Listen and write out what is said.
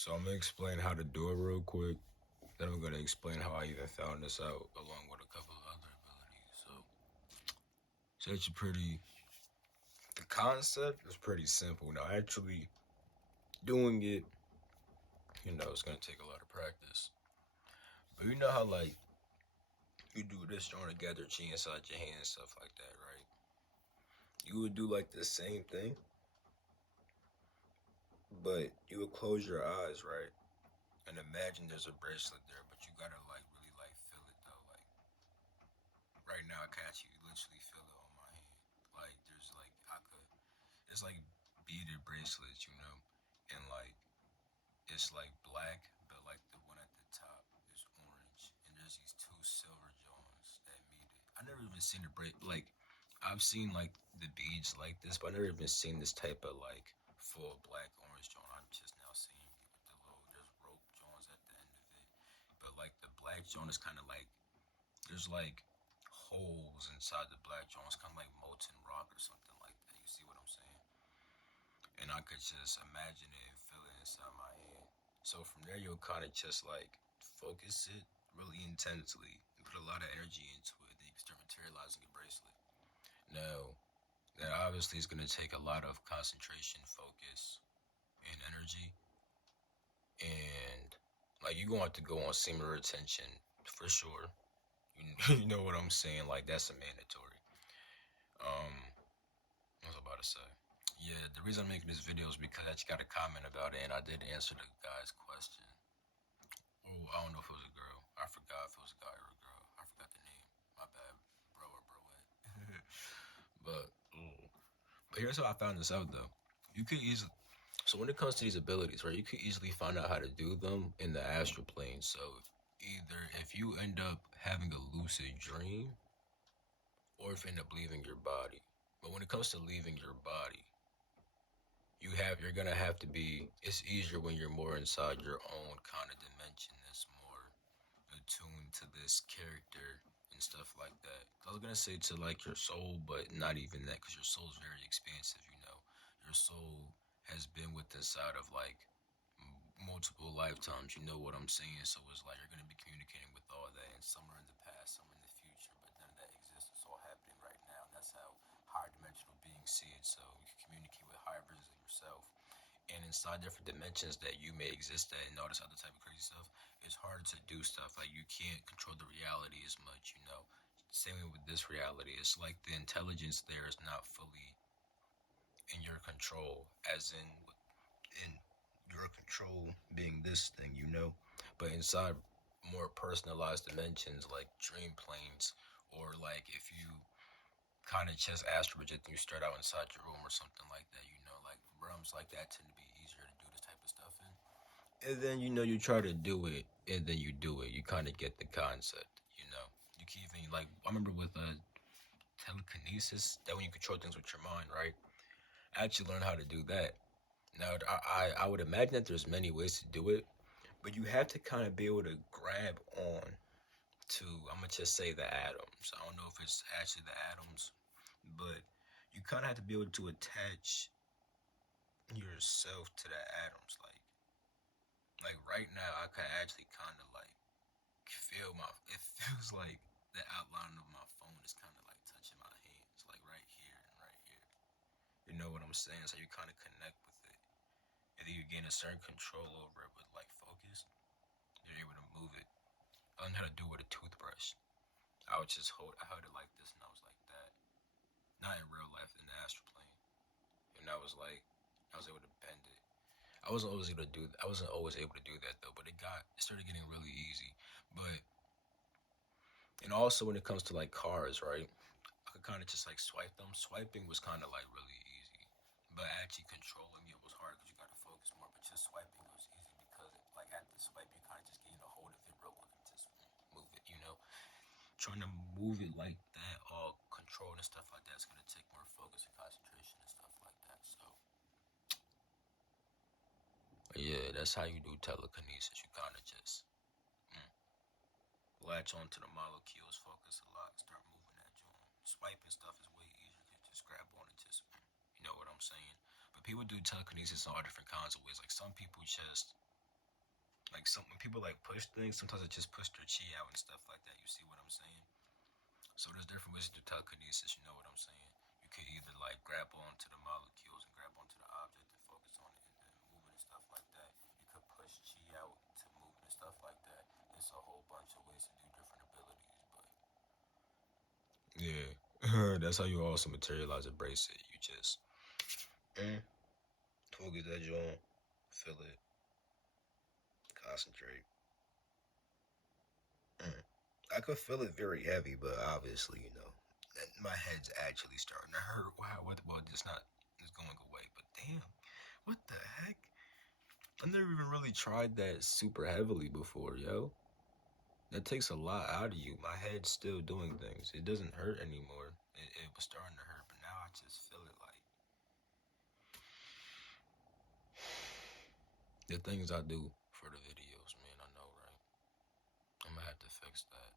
So I'm gonna explain how to do it real quick. Then I'm gonna explain how I even found this out, along with a couple of other abilities. So it's pretty. The concept is pretty simple. Now, actually doing it, it's gonna take a lot of practice. But you know how like you do this joint to gather chi inside your hand and stuff like that, right? You would do like the same thing, but you would close your eyes, right? And imagine there's a bracelet there, but you gotta like really like feel it though. Like right now, I catch you literally feel it on my hand. Like there's like I could, it's like beaded bracelets, and like it's like black, but like the one at the top is orange, and there's these two silver joints that meet it. I never even seen a break like I've seen like the beads like this, but I never even seen this type of like full black orange joint. I'm just now seeing it with the little there's rope joints at the end of it, but like the black joint is kind of like there's like holes inside the black joints, kind of like molten rock or something like that. You see what I'm saying? And I could just imagine it and feel it inside my head. So from there, you'll kind of just like focus it really intensely and put a lot of energy into it. Then you can start materializing a bracelet. Now, that obviously is going to take a lot of concentration, focus, and energy. And like you're going to have to go on singular attention for sure. You know what I'm saying? Like that's a mandatory. Um, what was I about to say? Yeah, the reason I'm making this video is because I just got a comment about it, and I did answer the guy's question. Oh, I don't know if it was a girl. I forgot if it was a guy or a girl. I forgot the name. My bad, bro or broette. but, but here's how I found this out though. You could easily. So when it comes to these abilities, right, you could easily find out how to do them in the astral plane. So either if you end up having a lucid dream, or if you end up leaving your body. But when it comes to leaving your body, you're gonna have to be it's easier when you're more inside your own kind of dimension that's more attuned to this character and stuff like that. I was gonna say to like your soul, but not even that, because your soul is very expansive. Your soul has been with inside of like multiple lifetimes, you know what I'm saying? So it's like you're gonna be communicating with all that, and some are in the past, some in the future, but none of that exists. It's all happening right now. And that's how higher dimensional beings see it. So you can communicate with higher versions of yourself. And inside different dimensions that you may exist at and all this other type of crazy stuff, it's hard to do stuff. Like you can't control the reality as much. Same way with this reality. It's like the intelligence there is not fully in your control, as in your control being this thing. But inside more personalized dimensions like dream planes, or like if you kind of just astral project and you start out inside your room or something like that, like realms like that tend to be easier to do this type of stuff in. And then you try to do it, and then you do it. You kind of get the concept. You can even like I remember with telekinesis that when you control things with your mind, right? I actually learned how to do that. Now I would imagine that there's many ways to do it, but you have to kind of be able to grab on to I'm gonna just say the atoms. I don't know if it's actually the atoms, but you kind of have to be able to attach yourself to the atoms. Like right now, I can actually kind of like feel my. It feels like the outline of my phone is kind of like touching my hands, like right here and right here. You know what I'm saying? So you kind of connect with it, and then you gain a certain control over it with like focus. You're able to move it. I learned how to do it with a toothbrush. I would just I held it like this, and I was like that. Not in real life, in the astral plane, and I was able to bend it. I wasn't always able to do that though, but it started getting really easy. But and also when it comes to like cars, right? I could kind of just like swipe them. Swiping was kind of like really easy, but actually controlling it was hard because you got to focus more. But just swiping was easy because like at the swipe you kind of just getting a hold of it real quick and just move it. Trying to move it like that, all controlled and stuff like that, is gonna take more focus and concentration and stuff like that. So yeah, that's how you do telekinesis. You kind of just mm, latch onto the molecules, focus a lot, start moving that joint. Swiping stuff is way easier. You just grab on it, you know what I'm saying. But people do telekinesis in all different kinds of ways. Like some people just Like when people like push things, sometimes it just push their chi out and stuff like that. You see what I'm saying? So there's different ways to do telekinesis. You know what I'm saying? You can either like grab onto the molecules and grab onto the object and focus on it and then move it and stuff like that. You could push chi out to move it and stuff like that. It's a whole bunch of ways to do different abilities, but yeah, that's how you also materialize and brace it. You just focus that joint, feel it, concentrate. I could feel it very heavy, but obviously, my head's actually starting to hurt. Wow, well, it's not, it's going away, but damn, what the heck? I never even really tried that super heavily before, yo. That takes a lot out of you. My head's still doing things. It doesn't hurt anymore. It was starting to hurt, but now I just feel it like the things I do for the videos, man. I know, right? I'm gonna have to fix that.